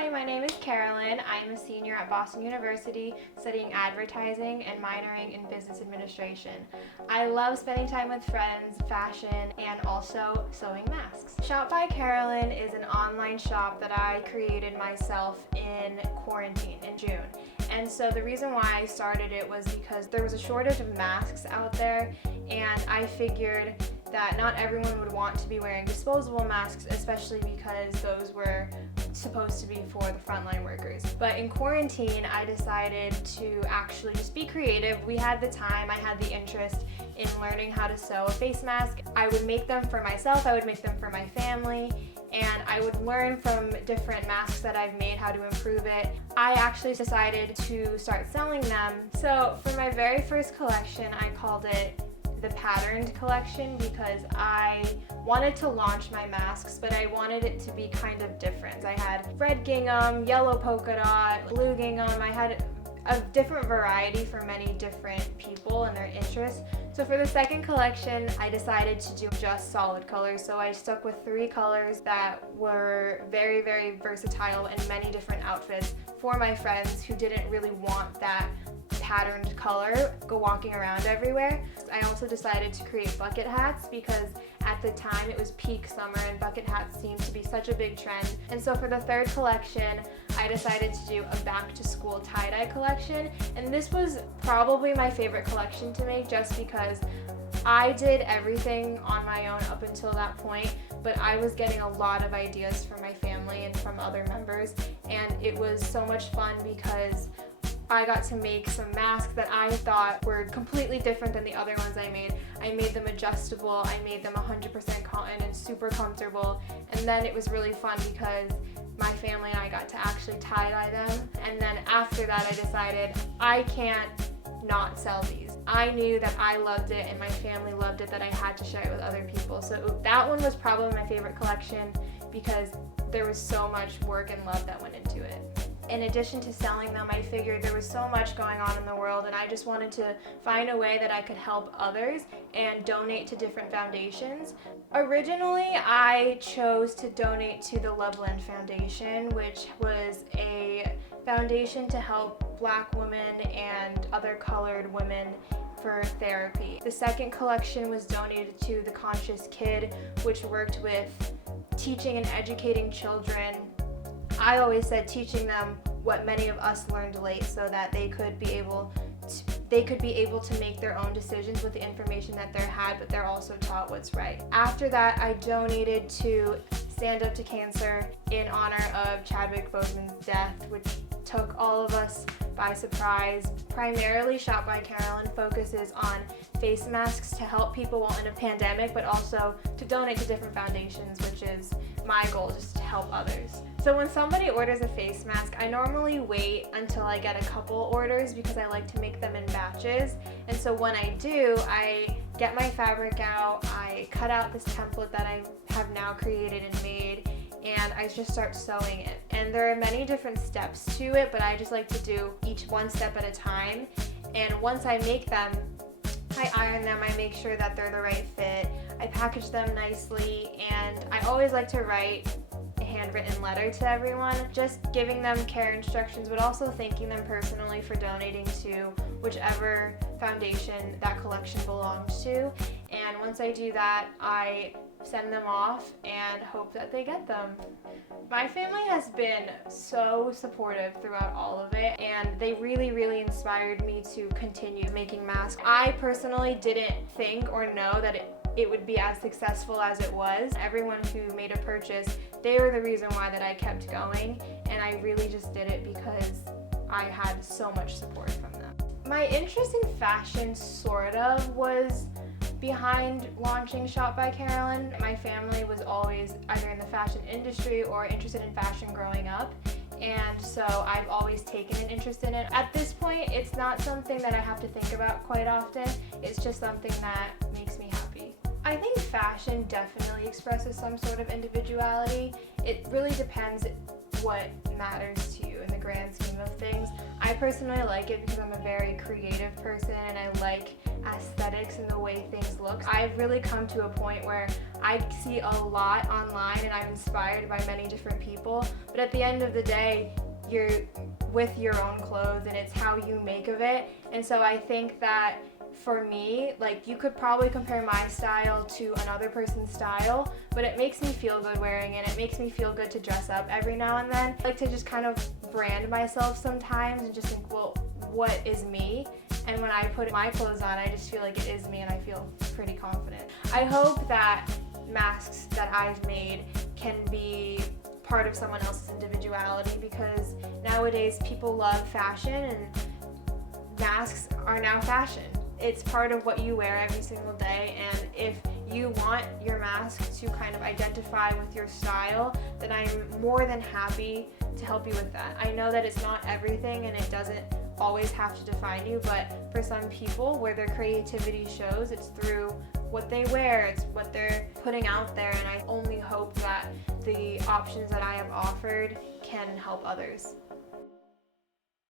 Hi, my name is Carolyn. I'm a senior at Boston University studying advertising and minoring in business administration. I love spending time with friends, fashion, and also sewing masks. Shop by Carolyn is an online shop that I created myself in quarantine in June. And so the reason why I started it was because there was a shortage of masks out there, and I figured that not everyone would want to be wearing disposable masks, especially because those were supposed to be for the frontline workers. But in quarantine, I decided to actually just be creative. We had the time, I had the interest in learning how to sew a face mask. I would make them for myself, I would make them for my family, and I would learn from different masks that I've made how to improve it. I actually decided to start selling them. So for my very first collection, I called it the patterned collection because I wanted to launch my masks, but I wanted it to be kind of different. I had red gingham, yellow polka dot, blue gingham. I had a different variety for many different people and their interests. So for the second collection, I decided to do just solid colors. So I stuck with 3 colors that were very, very versatile in many different outfits for my friends who didn't really want that patterned color go walking around everywhere. I also decided to create bucket hats because at the time it was peak summer and bucket hats seemed to be such a big trend. And so for the third collection, I decided to do a back to school tie-dye collection. And this was probably my favorite collection to make just because I did everything on my own up until that point, but I was getting a lot of ideas from my family and from other members, and it was so much fun because I got to make some masks that I thought were completely different than the other ones I made. I made them adjustable, I made them 100% cotton and super comfortable, and then it was really fun because my family and I got to actually tie-dye them. And then after that I decided I can't not sell these. I knew that I loved it and my family loved it, that I had to share it with other people. So that one was probably my favorite collection because there was so much work and love that went into it. In addition to selling them, I figured there was so much going on in the world and I just wanted to find a way that I could help others and donate to different foundations. Originally, I chose to donate to the Loveland Foundation, which was a foundation to help Black women and other colored women for therapy. The second collection was donated to the Conscious Kid, which worked with teaching and educating children. I always said teaching them what many of us learned late so that they could be able to make their own decisions with the information that they're had, but they're also taught what's right. After that, I donated to Stand Up to Cancer in honor of Chadwick Boseman's death, which took all of us by surprise. Primarily, Shop by Carolyn focuses on face masks to help people while in a pandemic, but also to donate to different foundations, which is my goal, just to help others. So when somebody orders a face mask, I normally wait until I get a couple orders because I like to make them in batches. And so when I do, I get my fabric out, I cut out this template that I have now created and made, and I just start sewing it. And there are many different steps to it, but I just like to do each one step at a time. And once I make them, I iron them, I make sure that they're the right fit, I package them nicely, and I always like to write a handwritten letter to everyone, just giving them care instructions, but also thanking them personally for donating to whichever foundation that collection belongs to. And once I do that, I send them off and hope that they get them. My family has been so supportive throughout all of it, and they really, really inspired me to continue making masks. I personally didn't think or know that it would be as successful as it was. Everyone who made a purchase, they were the reason why that I kept going, and I really just did it because I had so much support from them. My interest in fashion sort of was behind launching Shop by Carolyn. My family was always either in the fashion industry or interested in fashion growing up, and so I've always taken an interest in it. At this point, it's not something that I have to think about quite often. It's just something that makes me happy. I think fashion definitely expresses some sort of individuality. It really depends what matters to you in the grand scheme of things. I personally like it because I'm a very creative person and I like aesthetics and the way things look. I've really come to a point where I see a lot online and I'm inspired by many different people, but at the end of the day, you're with your own clothes and it's how you make of it. And so I think that for me, like, you could probably compare my style to another person's style, but it makes me feel good wearing it. It makes me feel good to dress up every now and then. I like to just kind of brand myself sometimes and just think, well, what is me? And when I put my clothes on, I just feel like it is me and I feel pretty confident. I hope that masks that I've made can be part of someone else's individuality, because nowadays people love fashion and masks are now fashion. It's part of what you wear every single day, and if you want your mask to kind of identify with your style, then I'm more than happy to help you with that. I know that it's not everything and it doesn't always have to define you, but for some people where their creativity shows, it's through what they wear, it's what they're putting out there, and I only hope that the options that I have offered can help others.